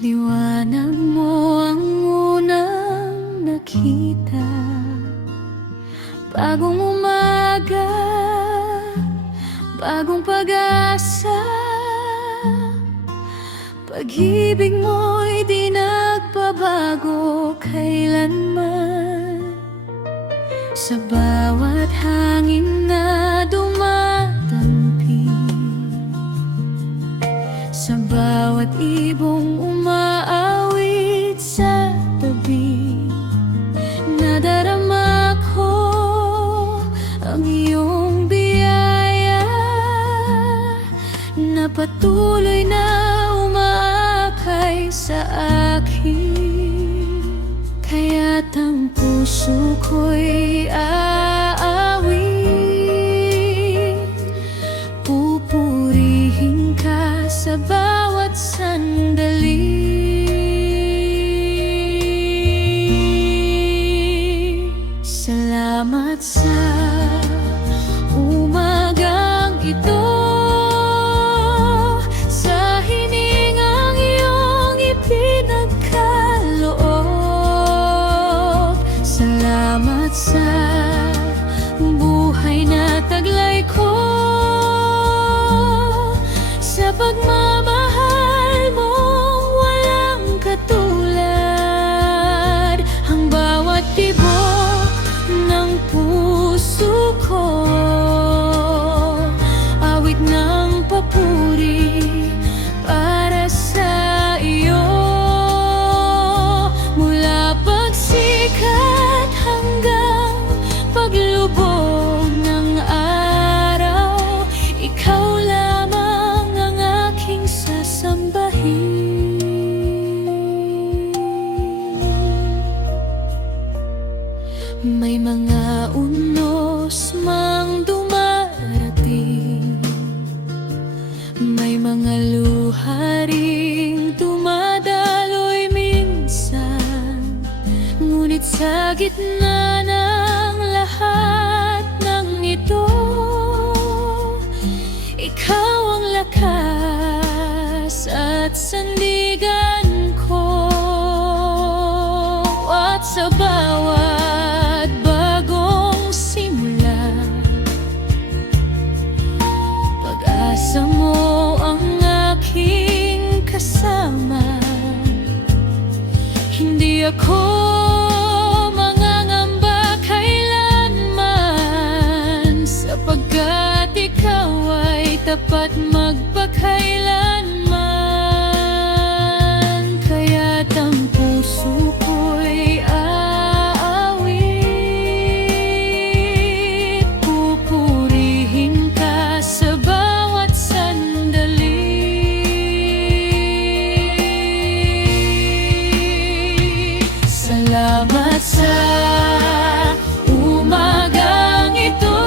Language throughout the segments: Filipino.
Liwanag mo ang unang nakita. Bagong umaga, bagong pag-asa. Pag-ibig mo'y di nagbabago kailanman. Sa bawat hangin na dumadampi, sa bawat ibong umaawit sa tabi, nadarama ko ang iyong biyaya na patuloy na umaakay sa akin. Kaya't ang puso ko'y aawit, pupurihin ka sa bawat sandali. Salamat sa umagang ito, sa hiningang iyong ipinagkaloob. Salamat sa buhay na taglay ko, sa pagmamahal mo walang katulad. Ang bawat tibok ng puso ko, awit ng papuri para sa iyo. Mula pagsikat hanggang paglubog ng araw, ikaw lamang ang aking sasambahin. May mga unos mang dumarating, may mga luha ring dumadaloy minsan. Ngunit sa gitna ng lahat ng ito, ikaw ang lakas at sandigan ko. At sa bawat bagong simula, pag-asa mo ang aking kasama. Hindi ako mangangamba kailanman, sapagkat ikaw ay tapat magpakailanman. Kaya't ang puso ko'y aawit, pupurihin ka sa bawat sandali. Salamat sa umagang ito,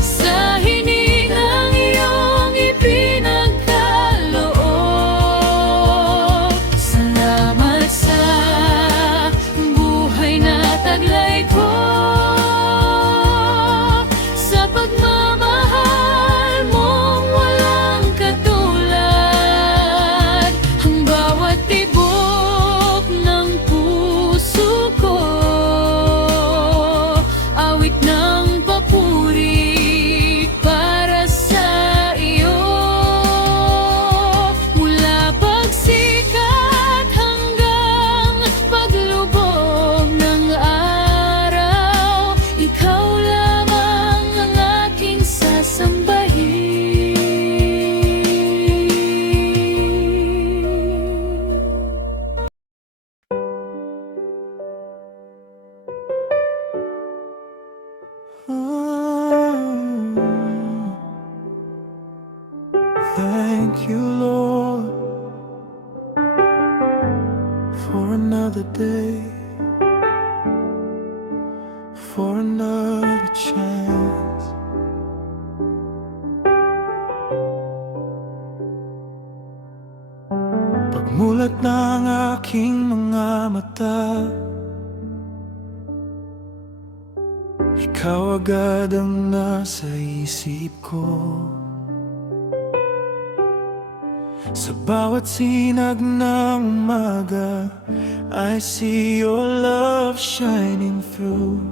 sa hiningang iyong ipinagkaloob. Salamat sa buhay na taglay ko, sa pagmamahal mong walang katulad. Ang bawat tibok ng puso ko, awit ng papuri para sa iyo. Mula pagsikat hanggang paglubog ng araw, ikaw lamang ang aking sasambahin. Thank you, Lord, for another day, for another chance. Pagmulat ng aking mga mata, ikaw agad ang nasa isip ko. Sa bawat sinag ng umaga, I see your love shining through.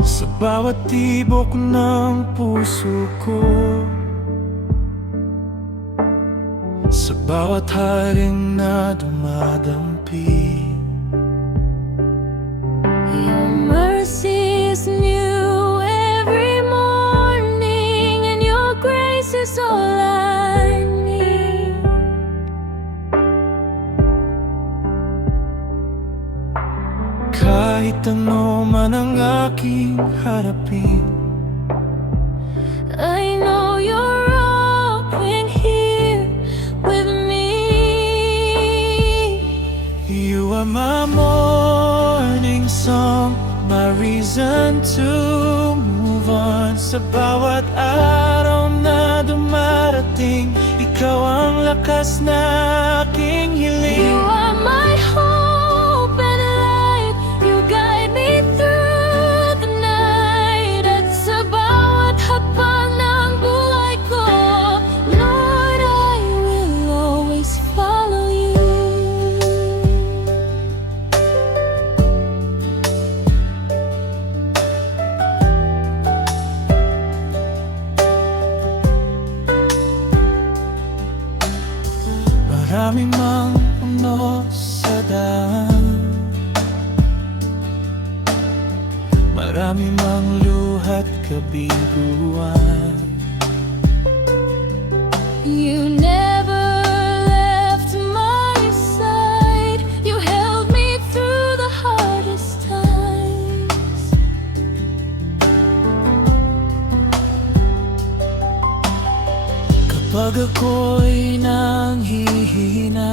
Sa bawat tibok ng puso ko, sa bawat haring na dumadampi, Your mercy is new every morning, and your grace is all I need. kahit ano man ang aking harapin, I know you're open here with me. you are my morning song, my reason to move on. Sa bawat araw na dumarating, ikaw ang lakas na aking You hiling. are my hope and light. You guide me through the night. At sa bawat hakbang ng buhay ko, Lord, I will always follow you. Marami mang puno sa daan, marami mang luhat kabiguan. You never left my side. You held me through the hardest times. Kapag ako'y nanghihina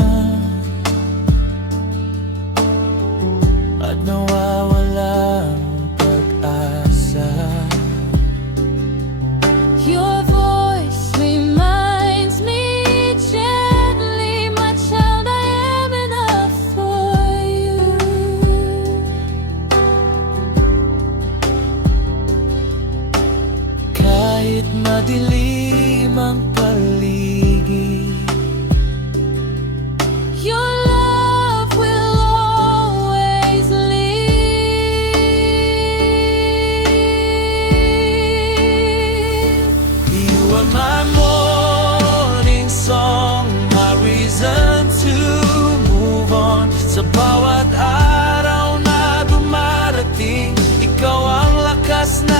at nawawala ang pag-asa, Your voice reminds me gently, my child, I am enough for you. kahit madilim ang paligid, Your love will always lead. you are my morning song, my reason to move on. Sa bawat araw na dumarating, ikaw ang lakas na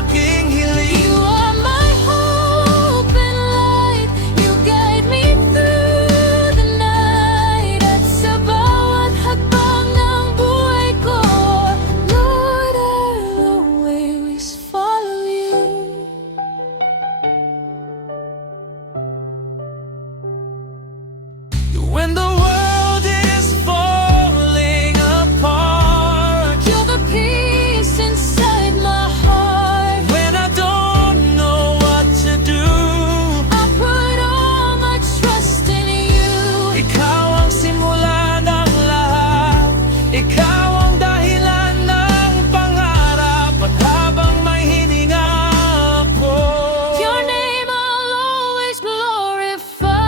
aking hiling. You are my hope and light. You guide me through the night. At sa bawat hakbang ng buhay ko, Lord, I'll always follow you. When the world is falling apart, You're the peace inside my heart. when I don't know what to do, I put all my trust in you. ikaw ang simula ng lahat, ikaw ang dahilan ng pangarap. At habang may hininga ako, Your name I'll always glorify.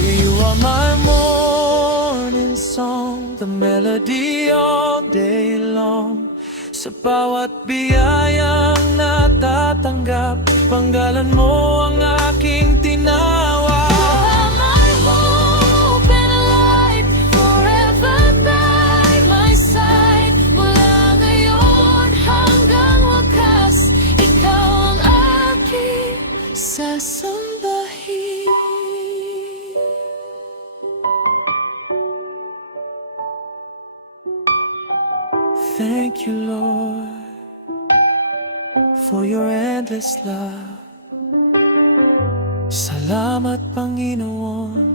you are my morning song, the melody all day long. Sa bawat biyayang natatanggap, panggalan mo ang aking tinawa. You are my hope and light, forever by my side. Mula ngayon hanggang wakas, ikaw ang aking sasambahin. Thank you, Lord, for your endless love. Salamat, Panginoon,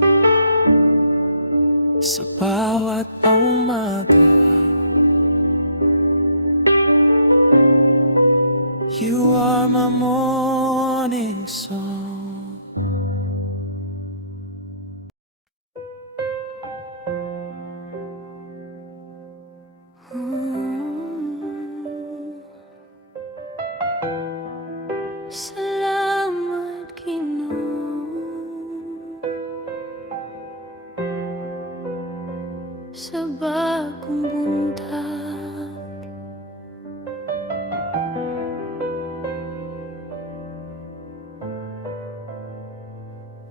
sa bawat umaga. You are my morning song. sa bagong buntag.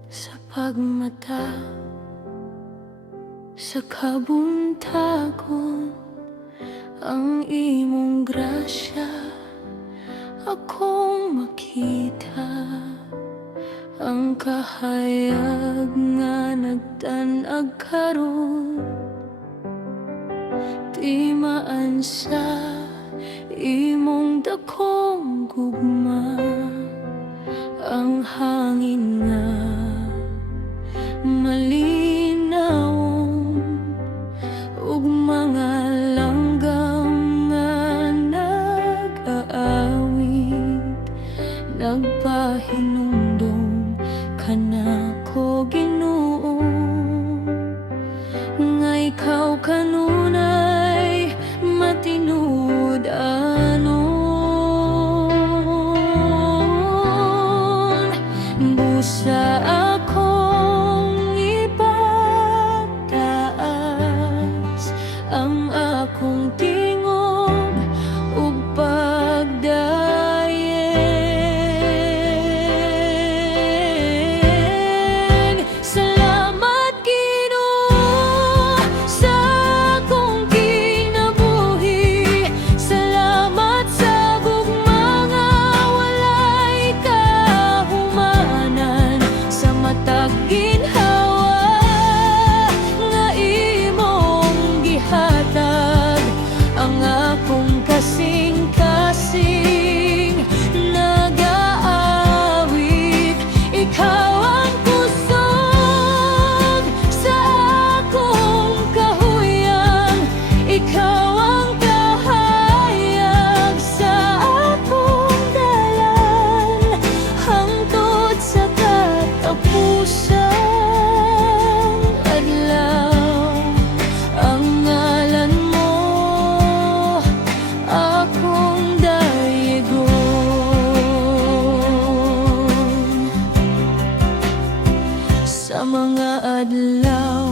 Sa pagmata, sa kabuntagon, ang imong grasya akong makita. Ang kahayag nga nagtanag karon, timaan sa imong dakong gugma. Ang hangin nga malinawon, ug mga langgam nga nag-aawit, nagpahinumdum kanako Ginoo, nga ikaw kanunay matinud anon. Busa akong ipataas ang akong tingog ug pagdayen. Salamat Ginoo sa akong kinabuhi. Salamat sa gugma nga walay kahumanan, sa matag ginhawa nga imong gihatag. Ang akong kasing-kasing nag-aawit, ikaw ang kusog sa akong kahuyang, ikaw ang kahayag sa akong dalan, hangtod sa katapusang adlaw. Ang ngalan mo akong dayegon. Sa mga adlaw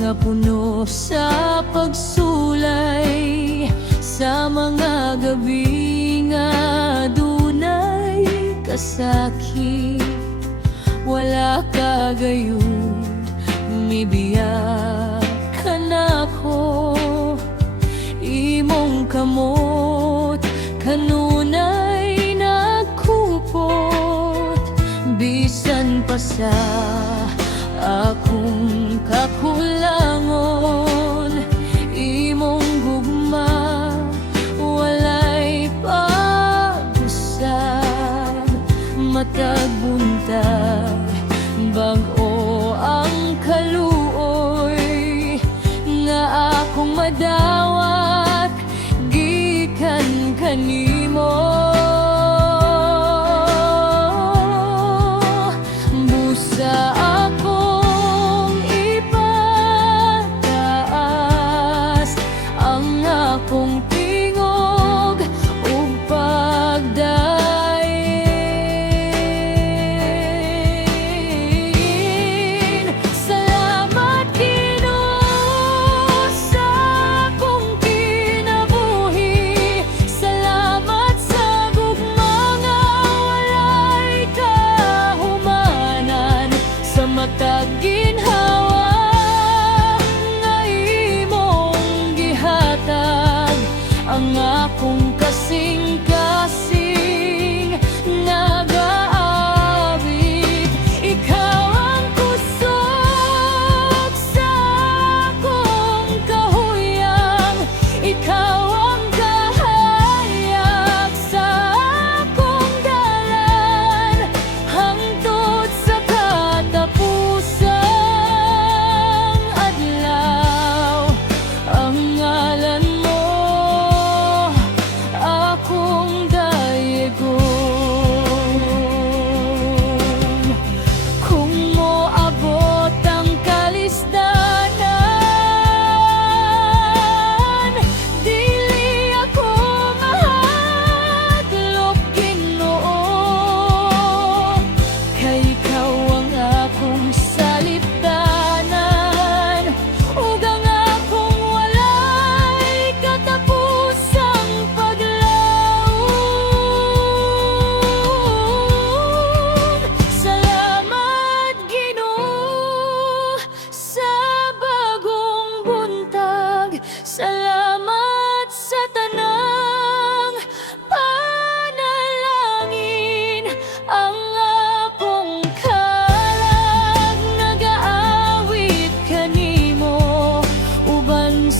nga puno sa pagsulay, sa mga gabi nga dunay kasakit, wala ka gayud mibiyak ka nako. Imong kamot kanunay nagkupot, bisan pa sa akong kakulangon. Imong gugma walay pag-usab, matag buntag bag-o ang kaluoy, nga akong madawat gikan kanimo. Busa akong ipataas ang akong tingog ug pagdayen. Salamat Ginoo sa akong kinabuhi. Salamat sa gugma nga walay kahumanan, sa matag ginhawa nga imong gihatag. Ang akong kasing-kasing nag-aawit, ikaw ang kusog sa akong kahuyang, ikaw ang kahayag sa akong dalan, hangtod sa katapusang adlaw. Ang ngalan mo ako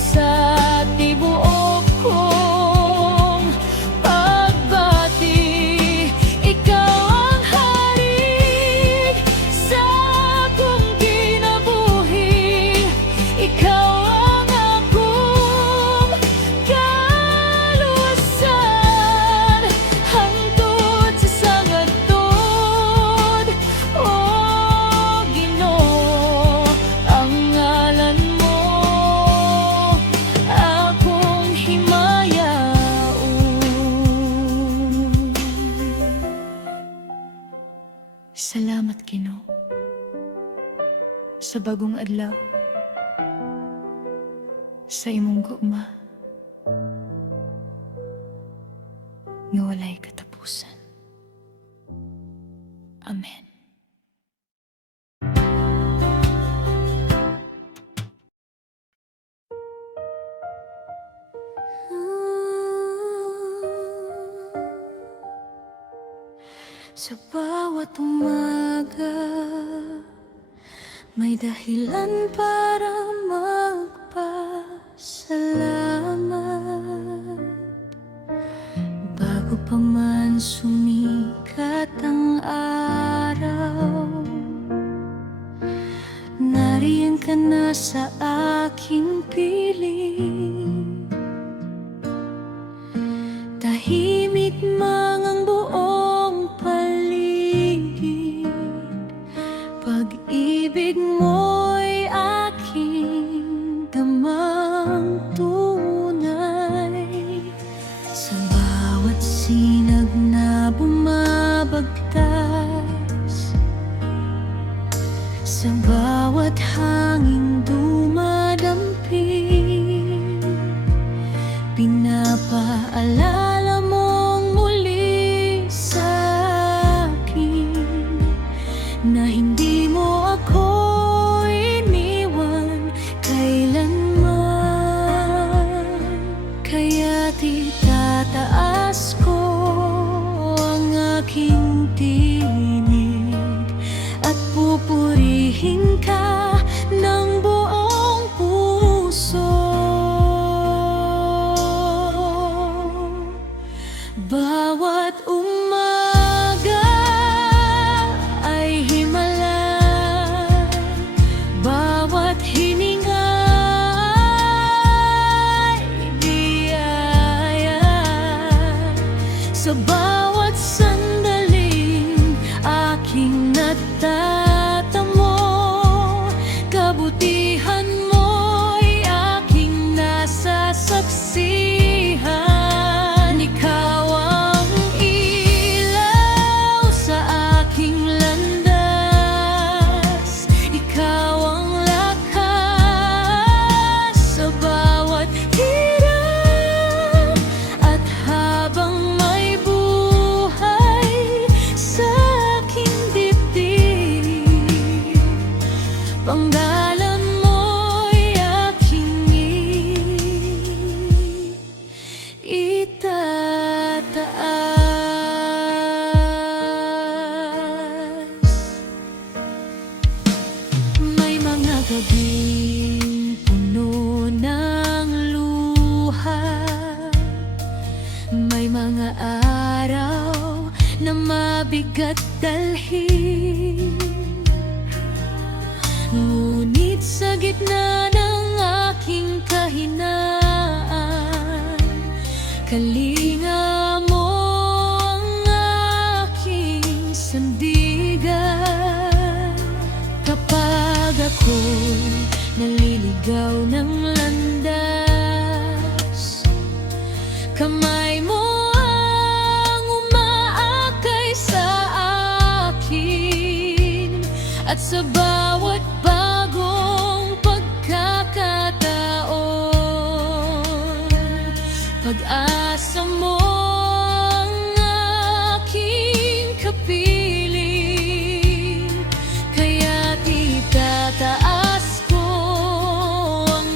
sa tibuok kong pagbati. Ikaw ang hari sa akong kinabuhi. Ikaw ang akong kaluwasan hangtod sa sangadtod. O Ginoo, ang ngalan mo akong himayaon. Salamat, Ginoo, sa bagong adlaw, sa imong gugma nga walay katapusan. Amen. Sa bawat umaga, may dahilan para magpasalamat. Bago pa man sumikat ang araw, nariyan ka na sa aking piling. Tahimik mang ang buong paligid, pag-ibig mo'y aking damang tunay. Sa bawat sinag na bumabagtas, sa bawat hanging dumadamping, pinapaalala mong muli sa akin na hindi mo ako iniwan kailanman. Kaya't itataas ko ang aking tinig at pupurihin ka ng buong puso. Bawat umaga ay himala, bawat hininga ay biyaya. Sa bawat sandaling aking natatamo, kabutihan mo'y aking nasasaksihan. Ikaw ang ilaw sa aking landas, ikaw ang lakas sa bawat hirap. At habang may buhay sa aking dibdib, panggalan mo'y aking itataas. May mga gabing puno ng luha, may mga araw na mabigat dalhin. Ngunit sa gitna ng aking kahinaan, kalinga mo ang aking sandigan. Kapag ako'y naliligaw ng landas, kamay mo ang umaakay sa akin. At sa bawat bagong pagkakataon, pag-asa mo ang aking kapiling. Kaya't itataas ko ang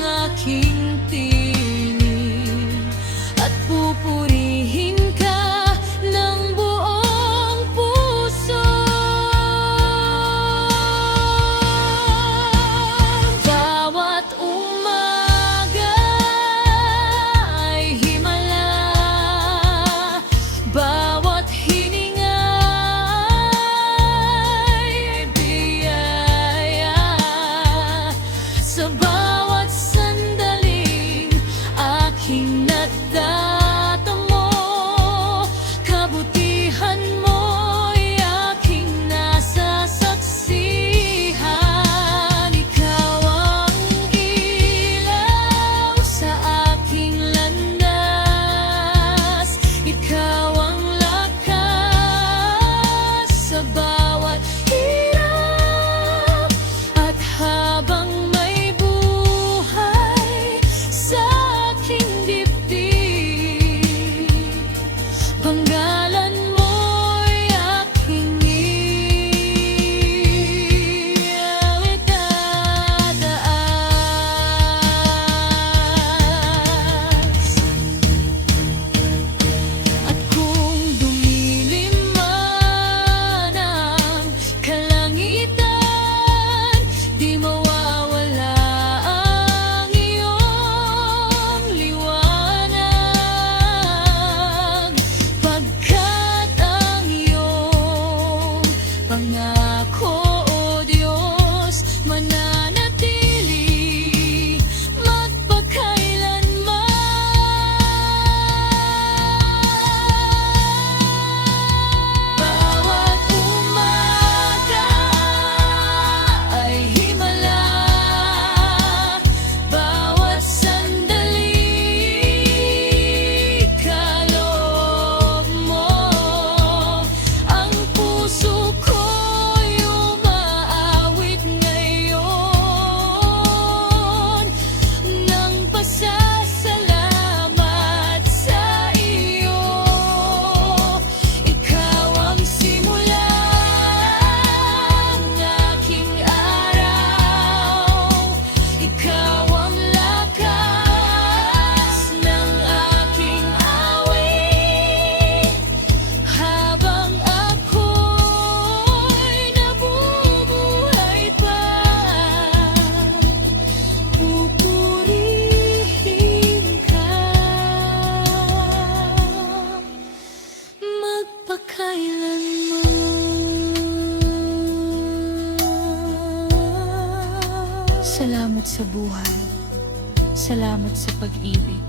Salamat sa pag-ibig.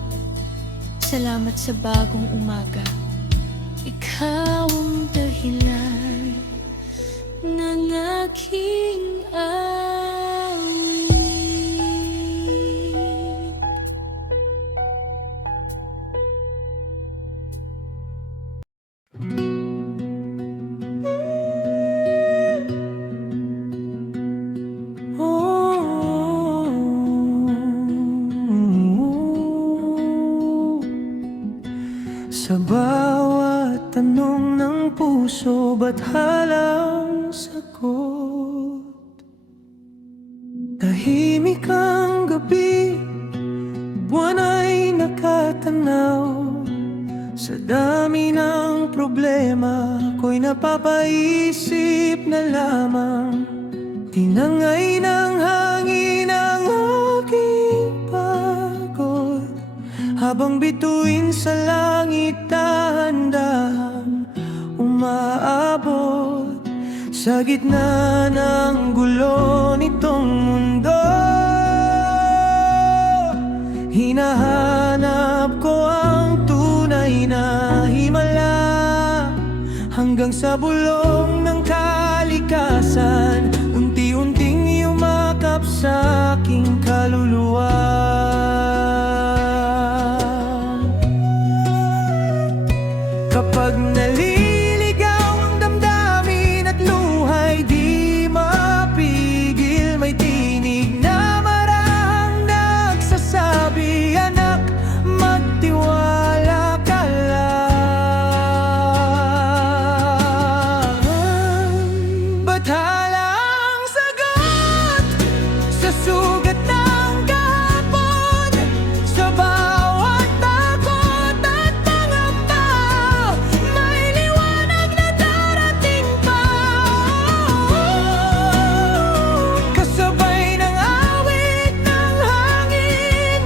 Salamat sa bagong umaga. Ikaw ang dahilan ng aking awit. Sa bawat tanong ng puso, ba't halang sagot? Tahimik ang gabi, buwan ay nakatanaw. Sa dami ng problema, ko'y napapaisip na lamang. Tinangay ng hangin ang aking pagod, habang bituin sa langit dahan-dahang umaabot. Sa gitna ng gulo nitong mundo, hinahanap ko ang tunay na himala. Hanggang sa bulong ng kalikasan, unti-unting yumakap sa aking kaluluwa. Kapag naliligaw ang damdamin at luhay di mapigil, may tinig na marahang nagsasabi, anak, magtiwala ka lang. Ba't halang sagot sa sugat ng kahapon? Sa bawat takot at pangamba, may liwanag na darating pa. Kasabay ng awit ng hangin,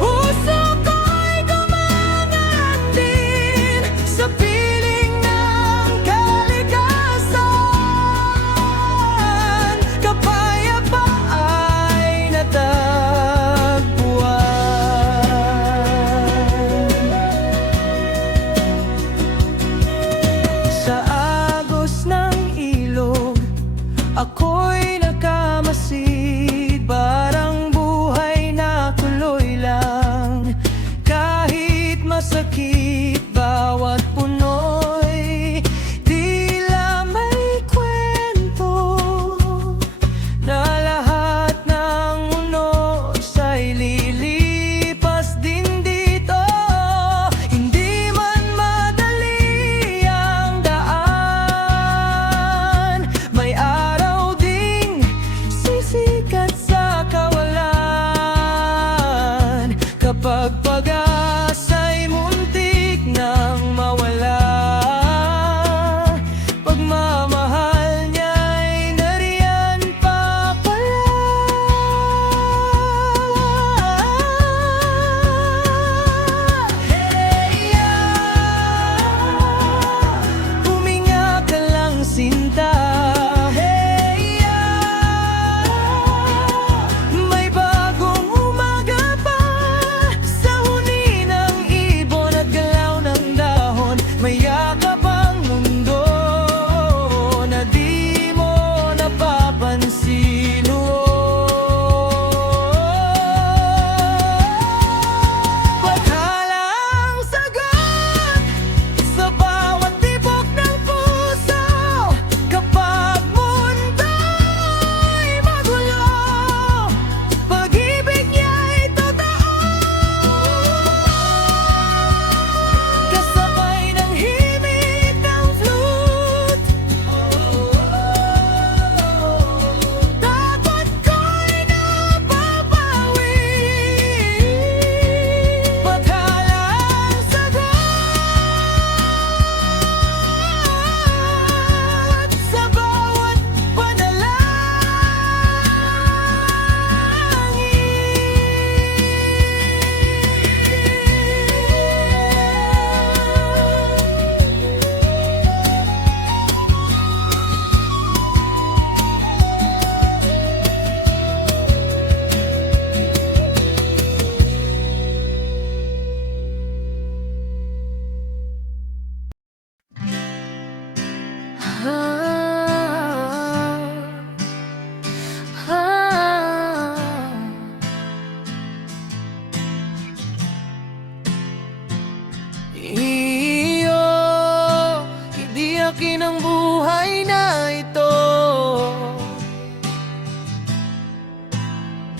puso ko'y gumangaan din sa piling ng kalikasan. Kapayapa ay natagpuan. Sa agos ng ilog, ako'y nakamasid. Parang buhay na tuloy lang. Kahit masakit, bawat punoy tila may kwento, na lahat ng unos ay lilipas din dito. Hindi man madali ang daan, may araw ding sisikat sa kawalan. Kapag pag-asa'y muntik nang mawala, pagmamahal niya'y nariyan pa pala. Hey, huminga ka lang, sinta. Hey, may bagong umaga pa sa huni.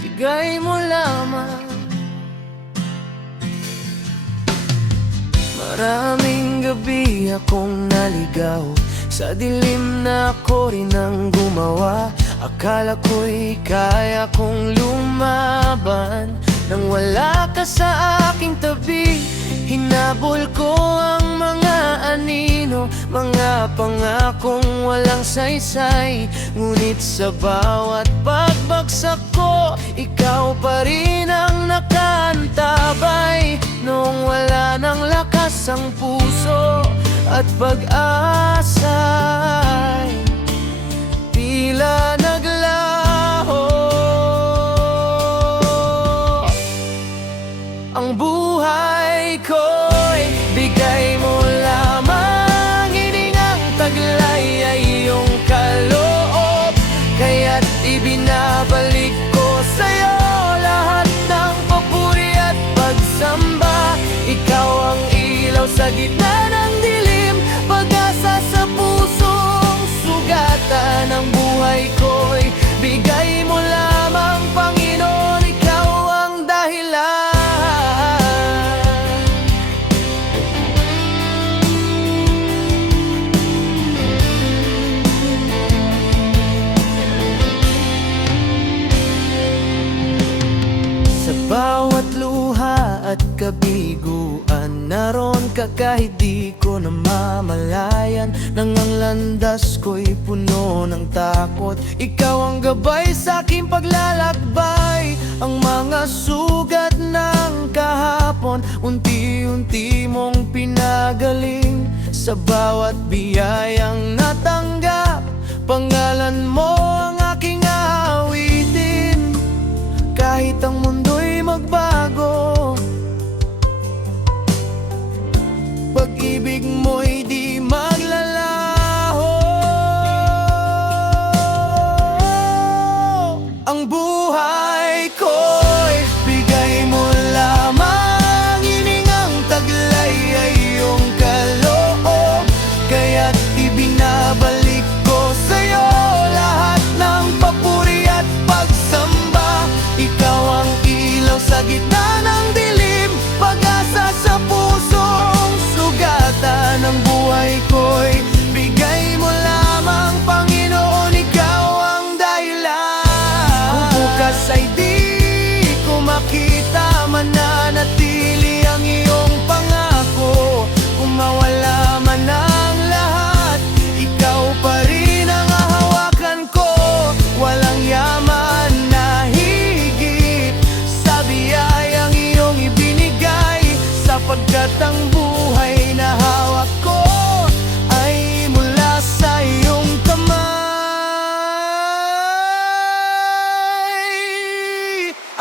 bigay mo lamang. Maraming gabi akong naligaw, sa dilim na ako rin ang gumawa. Akala ko'y kaya kong lumaban, nang wala ka sa aking tabi. Hinabol ko ang mga anino, mga pangakong walang saysay. Ngunit sa bawat pagbagsak ko, ikaw pa rin ang nakantabay. Noong wala nang lakas ang puso at pag-asa'y tila naglaho. Ang buhay ko'y bigay mo lamang, hiningang taglay ay iyong kaloob. Kaya't ibinabalik ko sa'yo lahat ng papuri at pagsamba. Ikaw ang ilaw sa gitna ng dilim, pag-asa sa pusong sugatan. Ng buhay ko'y bigay mo lamang, Panginoon, ikaw ang dahilan. Sa bawat luha at kabiguan, naroon ka kahit di ko namamalayan. Nang ang landas ko'y puno ng takot, ikaw ang gabay sa aking paglalakbay. Ang mga sugat ng kahapon, unti-unti mong pinagaling. Sa bawat biyayang natanggap, pangalan mo ang aking aawitin. Kahit ang mundo'y magbago, pag-ibig mo'y di maglalaho. Ang buhay ko'y bigay mo lamang, hiningang taglay ay iyong kaloob. Kaya't ibinabalik ko sa'yo lahat ng papuri at pagsamba. Ikaw ang ilaw sa gitna ng dilim, pag-asa sa pusong sugatan. Ng buhay ko'y bigay mo lamang, Panginoon, ikaw ang dahilan. Kung bukas ay di ko makita, mananatili ang iyong pangako. Kung mawala man ang lahat, ikaw pa rin ang hahawakan ko. Walang yaman na higit sa biyayang iyong ibinigay, sapagkat ang buhay na hawak ko ay mula sa iyong kamay.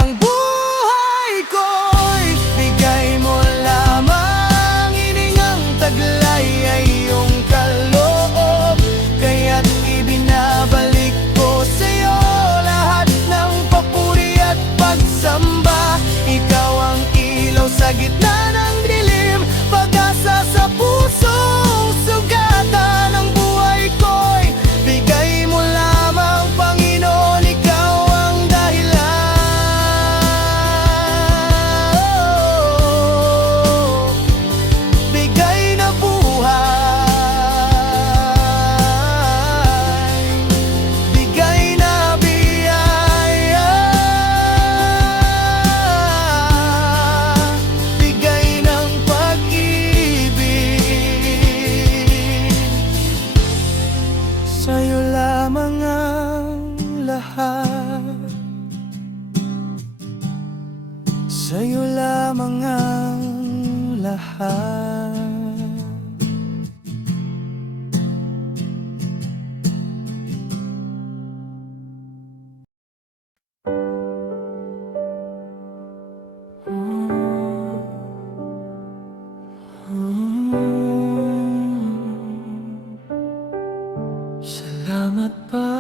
Ang buhay ko'y bigay mo lamang, hiningang taglay ay iyong kaloob. Kaya't ibinabalik ko sa'yo lahat ng papuri at pagsamba. Ikaw ang ilaw sa gitna ng dilim, pag-asa sa pusong sugatan. Ng buhay ko'y bigay mo lamang, Panginoon, ikaw ang dahilan. Bigay na buhay, bigay na biyaya, bigay ng pag-ibig. Sa'yo lamang ang lahat, sa'yo lamang ang lahat. Salamat, Panginoon.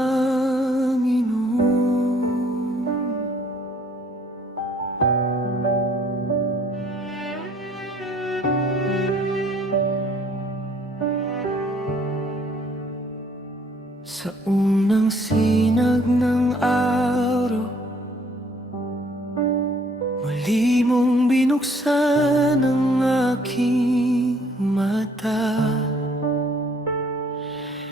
Muli mong binuksan ang aking mata,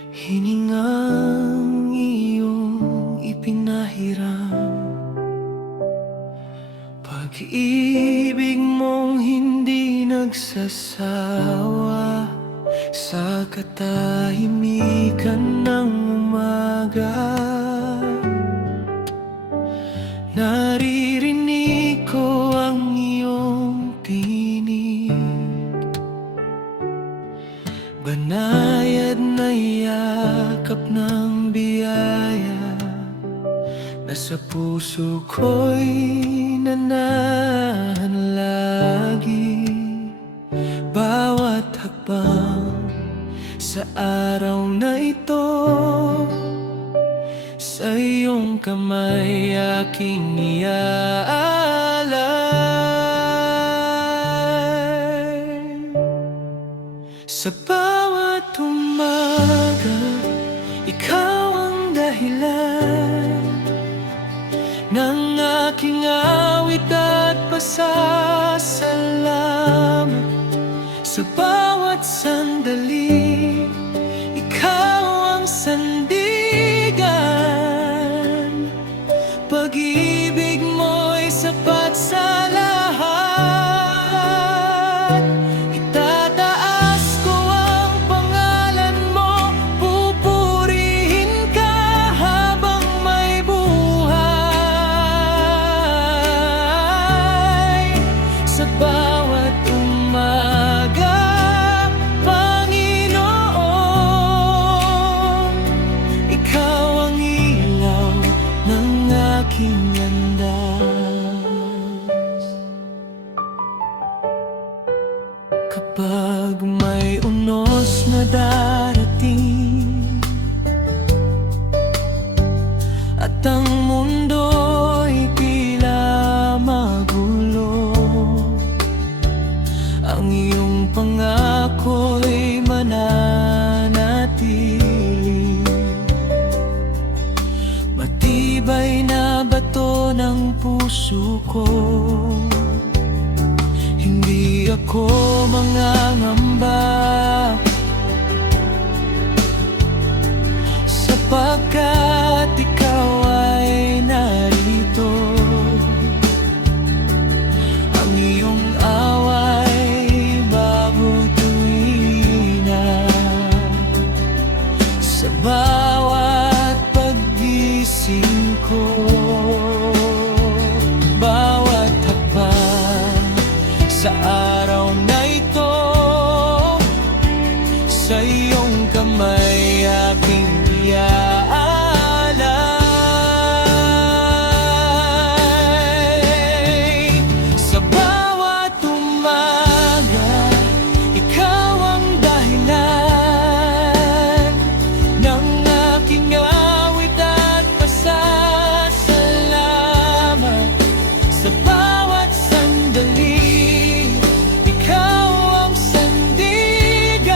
hiningang iyong ipinahiram, pag-ibig mong hindi nagsasawa, sa katahimikan ng umaga. Naririnig ko ang iyong tinig, banayad na yakap ng biyaya, na sa puso ko'y nananalagi. Bawat hakbang sa araw na ito, sa iyong kamay aking iaalay. Sa bawat umaga, ikaw ang dahilan ng aking awit at pasasalamat. Sa bawat sandali, ikaw ang sandigan, pag-ibig mo'y sapat sa lahat. Itataas ko ang pangalan mo, pupurihin ka habang may buhay. Sa bawat umaga, Panginoon, ikaw ang ilaw ng aking landas. Kapag may unos na darating at ang mundo'y tila magulo, ang iyong pangako'y mananatili, matibay na bato ng puso ko. Hindi ako mangangamba, sapagkat ikaw ay narito. Ang iyong away bago tuwina, sa bawat paggising ko, bawat hakbang sa araw na ito, sa iyong kamay aking iaalay. Sa bawat umaga, ikaw ang dahilan ng aking awit at pasasalamat. Sa bawat sandali, ikaw ang sandigan,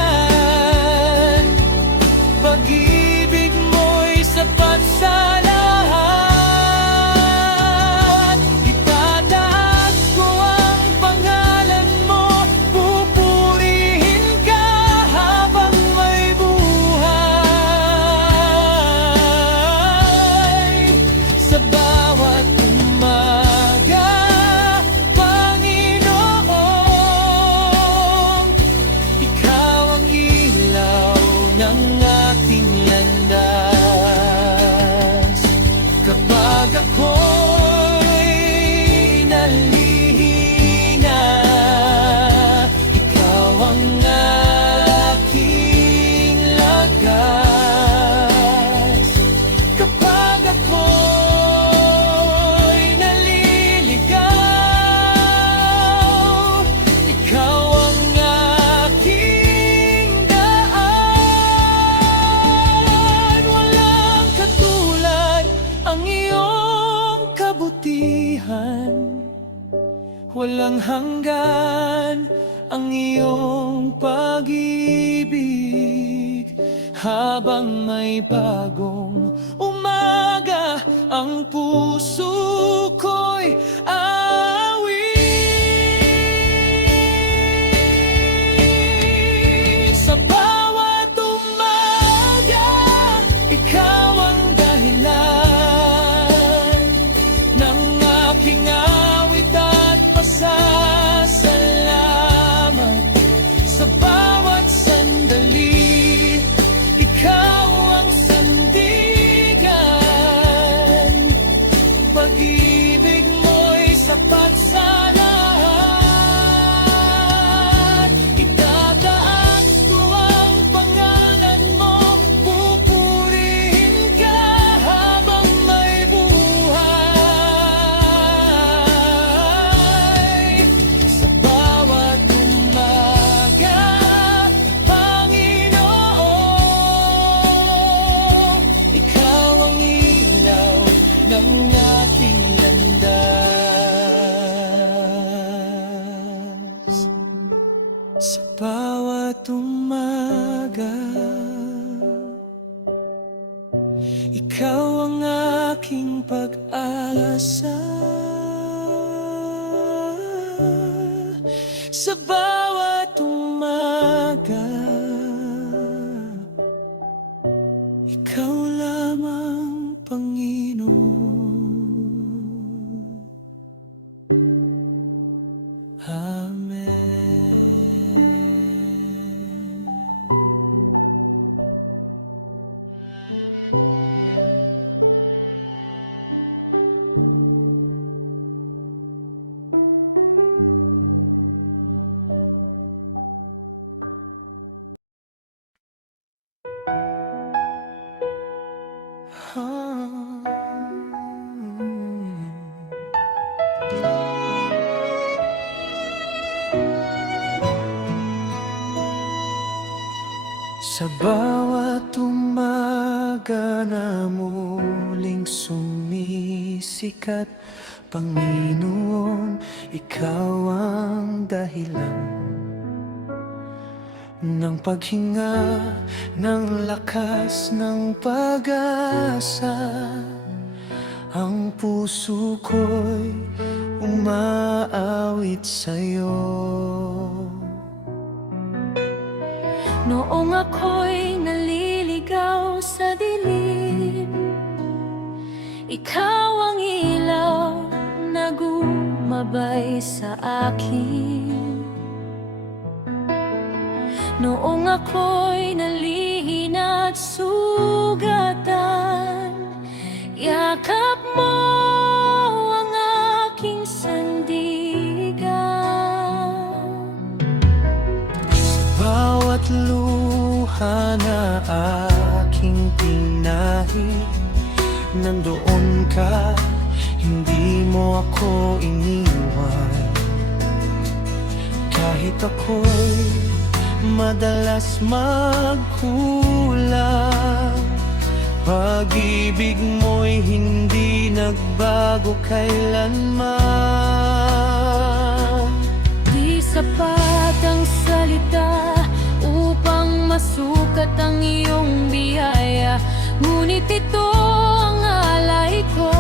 pag-ibig mo'y sapat sa lahat. Itataas ko ang pangalan mo, pupurihin ka habang may buhay. Sa bawat umaga, Panginoon, ikaw ang ilaw ng ating landas. Kapag ako'y nalihina, ikaw ang aking lakas. Kapag ako'y naliligaw, ikaw ang aking daan. Walang katulad ang iyong kabutihan, walang hanggan ang iyong pag-ibig. Habang may bagong umaga, ang puso ko'y awit. sa bawat umaga. Ikaw lamang, Panginoon. Amen. Sa bawat umaga na muling sumisikat, Panginoon, Ikaw ang dahilan ng paghinga, ng lakas, ng pag-asa. Ang puso ko'y umaawit sa'yo. Noong ako'y naliligaw sa dilim, ikaw ang ilaw na gumabay sa akin. Noong ako'y nalihina at sugatan, yakap mo ang aking sandigan. Bawat luha na aking pinahid, nandoon ka, hindi mo ako iniwan. Kahit ako'y madalas magkulang, pag-ibig mo'y hindi nagbago kailanman. Di sapat ang salita upang masukat ang iyong biyaya, ngunit ito ang alay ko,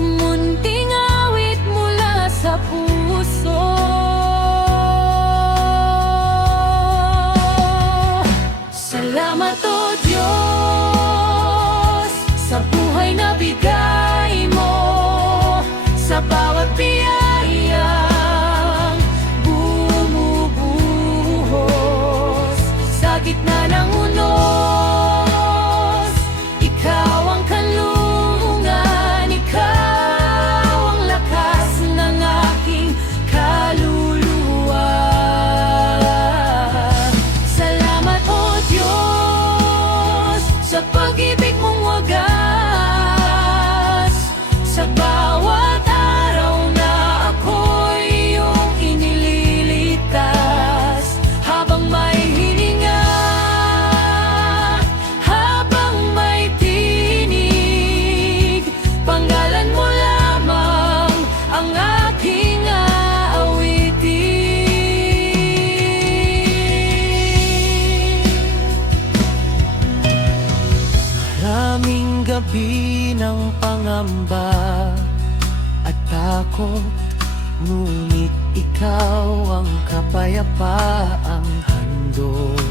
munting awit mula sa puso. Salamat o Diyos sa buhay na bigay mo, sa bawat biyayang bumubuhos sa gitna ng unos. Ikaw ang kanlungan, ikaw ang lakas ng aking kaluluwa. Salamat o Diyos sa pag-ibig mong wagas, sa bawat araw na ako'y iyong inililitas. Habang may hininga, habang may tinig, panggalan mo lamang ang aking aawitin. Maraming gabi ng pangamba at takot, ngunit ikaw ang kapayapaang handog.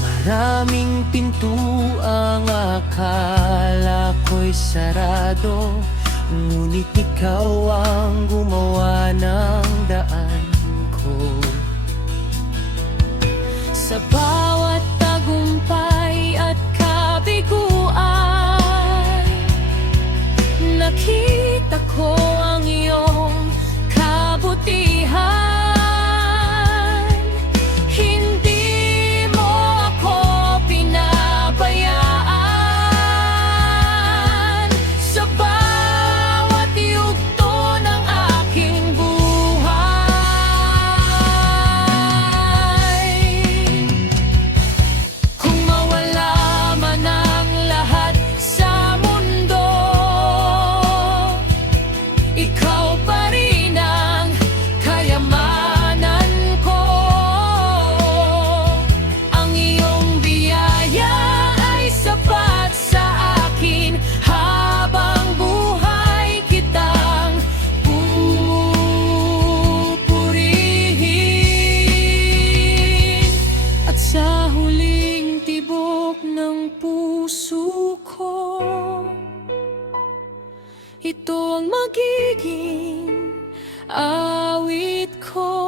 Maraming pintuang akala ko'y sarado, ngunit ikaw ang gumawa ng daan ko. Sa bawat tagumpay at kabiguan, nakita ko ang iyong kabutihan. Hindi mo ako pinabayaan sa bawat yugto ng aking buhay. Kung mawala man ang lahat sa mundo, ang magiging awit ko.